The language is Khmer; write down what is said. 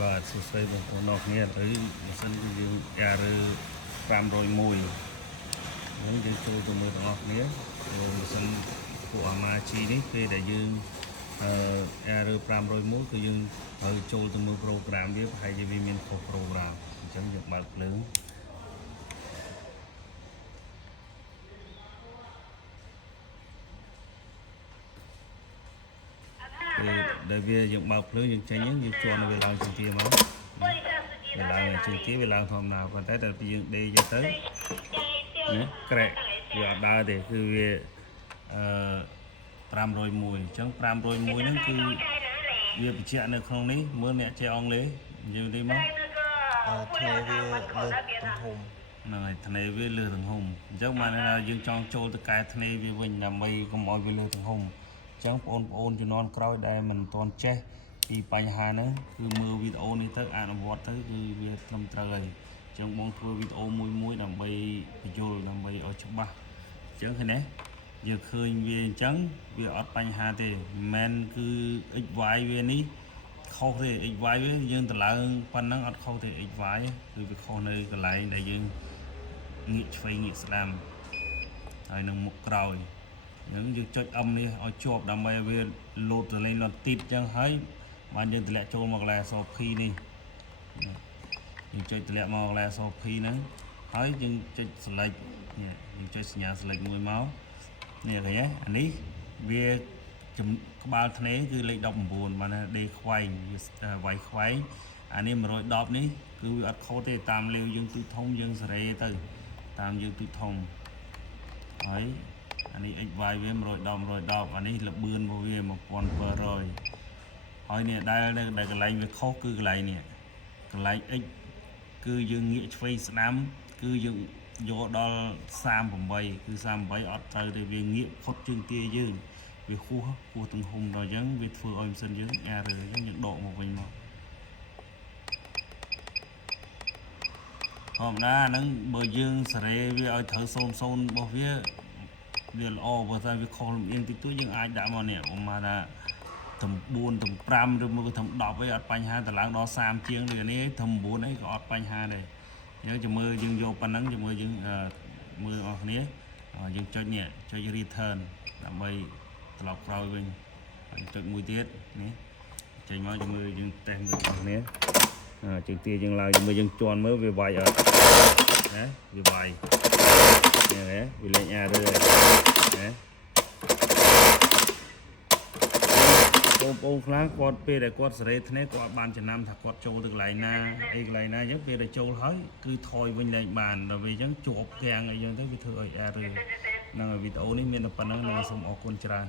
បាទសួស្តីបងប្អូនអរគ្នាឥឡូវបើសិនគឺយើងអាឬ501ហ្នឹងយើងចូលទៅមើលទាំងអស់គ្នាបើសិនពួកអាម៉ាជីនេះពេលដែលយើងអាឬ501គឺយើងត្រូវចូលទៅមើលប្រូក្រាមវាប្រហែលជាវាមានខុសប្រូក្រាមអញ្ចឹងយើងបើកភ្លើងដែលវាយើងបើកភ្លើងយើងចេញយើងជន់វាឡើងជាទីមកវាឡើងជាទីវាឡើងធម្មតាប៉ុន្តែដល់ពេលយើងដេកទៅណាក្រែកវាអត់ដើរទេគឺវា501អញ្ចឹង501ហ្នឹងគឺវាបញ្ជាក់នៅក្នុងនេះមើលអ្នកចេះអង់គ្លេសយើងនិយាយមកថ្នេរវាលើសទំហំហ្នឹងហើយថ្នេរវាលើសទំហំអញ្ចឹងបានថាយើងចង់ចូលទៅកែថ្នេរវាវិញដើម្បីកុំឲ្យវាលើសទំហំអញ្ចឹងបងប្អូនជំនាន់ក្រោយដែលមិនទាន់ចេះពីបញ្ហាហ្នឹងគឺមើលវីដេអូនេះទៅអនុវត្តទៅគឺវាត្រឹមត្រូវហើយអញ្ចឹងបងធ្វើវីដេអូមួយដើម្បីបញ្យល់ដើម្បីឲ្យច្បាស់អញ្ចឹងឃើញទេយើងឃើញវាអញ្ចឹងវាអត់បញ្ហាទេមិនមែនគឺ XY វានេះខុសទេ XY វាយើងទៅឡើងប៉ុណ្ណឹងអត់ខុសទេ XY គឺវាខុសនៅកន្លែងដែលយើងងាកឆ្វេងងាកស្ដាំហើយនឹងមុខក្រោយហ្នឹងយើងចុច M នេះឲ្យជាប់ដើម្បីឲ្យវាលោតទៅលេងលត់ទីតអញ្ចឹងហើយបានយើងតម្លាក់ចូលមកកន្លែង SOP នេះយើងចុចតម្លាក់មកកន្លែង SOP ហ្នឹងហើយយើងចុច select នេះយើងចុចសញ្ញា select មួយមកនេះឃើញទេអានេះវាក្បាលថ្នេរគឺលេខ19បានថាដេខ្វែងវាវាយខ្វែងអានេះ110នេះគឺវាអត់ខុសទេតាមលេវយើងទូធំយើងសេរីទៅតាមយើងទូធំហើយអានេះ XY វា110អានេះលបឿនរបស់វា1700ហើយនេះដែលកន្លែងវាខុសគឺកន្លែងនេះកន្លែង X គឺយើងងាកឆ្វេងស្ដាំគឺយើងយកដល់38គឺ38អត់ត្រូវទេវាងាកផុតជើងទាយើងវាហួសទំហំដល់អញ្ចឹងវាធ្វើឲ្យម៉ាស៊ីនយើងerrorអញ្ចឹងយើងដកមកវិញមកធម្មតាហ្នឹងបើយើងសេរីវាឲ្យត្រូវ00របស់វាល្អបើថាវាខុសលំអៀងតិចតួចយើងអាចដាក់មកនេះមកថាទំ4ទំ5ឬមួយក៏ទំ10អីអត់បញ្ហាតឡើងដល់30ជាងដូចនេះទំ9អីក៏អត់បញ្ហាដែរអញ្ចឹងចាំមើលយើងយកប៉ុណ្ណឹងចាំមើលយើងមើលអស់គ្នាយើងចុចនេះចុច return ដើម្បីត្រឡប់ក្រោយវិញហើយចុចមួយទៀតនេះចេញមកចាំមើលយើងតេស្តមើលអស់គ្នាជើងទាយើងឡើងមើលយើងជន់មើលវាវាយអត់ណាវាវាយនេះហ៎វាលេងerrorណាបងប្អូនខ្លះគាត់ពេលដែលគាត់សេរីថ្នេរគាត់បានចំណាំថាគាត់ចូលទៅកន្លែងណាអីកន្លែងណាអញ្ចឹងពេលដែលចូលហើយគឺថយវិញលែងបានដល់ពេលអញ្ចឹងជាប់ទាំងអីអញ្ចឹងទៅវាធ្វើឲ្យerror ហ្នឹងហើយវីដេអូនេះមានតែប៉ុណ្្នឹងសូមអរគុណច្រើន